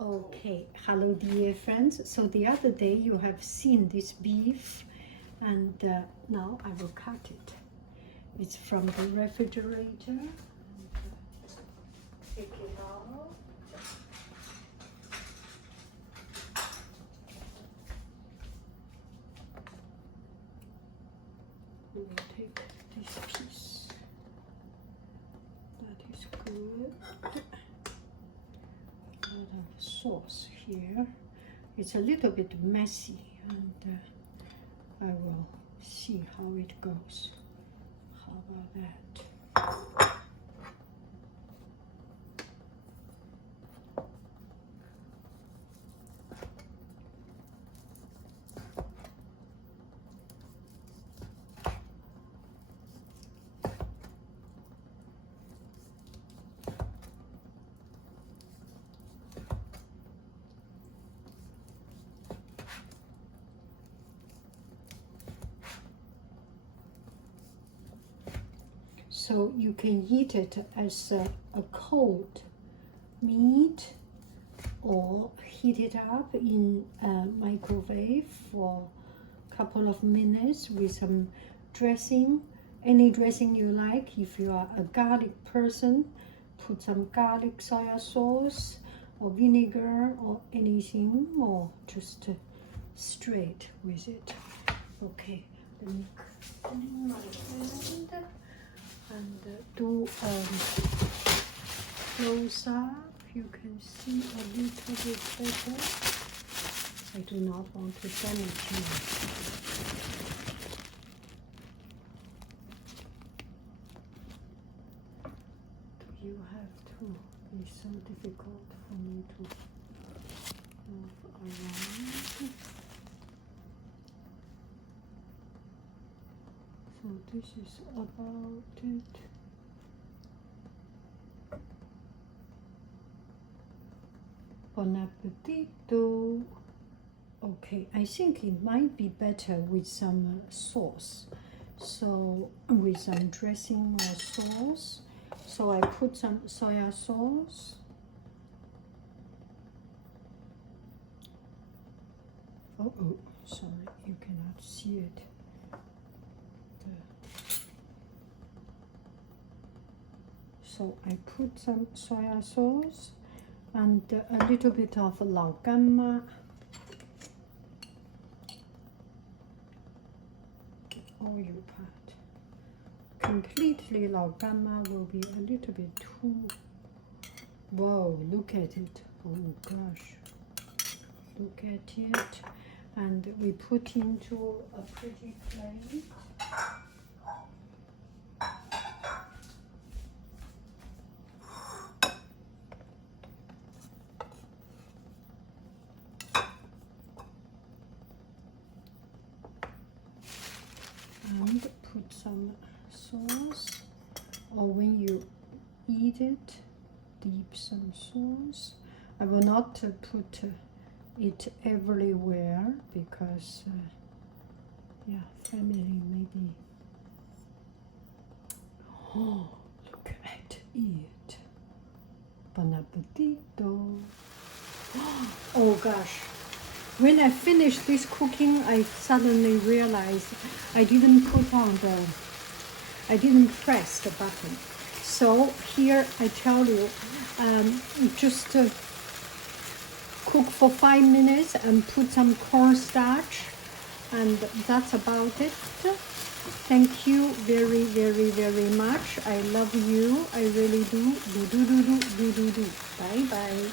Okay, hello dear friends. So the other day you have seen this beef, and now I will cut it. It's from the refrigerator. Take it out. We will take this piece. That is good. A lot of sauce here. It's a little bit messy, and I will see how it goes. How about that? So you can eat it as a cold meat, or heat it up in a microwave for a couple of minutes with some dressing, any dressing you like. If you are a garlic person, put some garlic soy sauce or vinegar or anything, or just straight with it. Okay, let me clean my hand and do close up. You can see a little bit better. I do not want to damage you. You have to be so difficult for me to move around. So this is about it. Bon appetito. Okay, I think it might be better with some sauce. So with some dressing or sauce. So I put some soy sauce. Oh, sorry, you cannot see it. So I put some soy sauce and a little bit of 老干妈. Oil part. Completely 老干妈 will be a little bit too. Whoa, look at it. Oh gosh. Look at it. And we put into a pretty plate. And put some sauce, or when you eat it, dip some sauce. I will not put it everywhere because yeah, family maybe. Oh, look at it. Bon appetito. Oh gosh. When I finished this cooking, I suddenly realized I didn't press the button. So here I tell you, just cook for 5 minutes and put some cornstarch, and that's about it. Thank you very, very, very much. I love you. I really do. Do. Bye bye.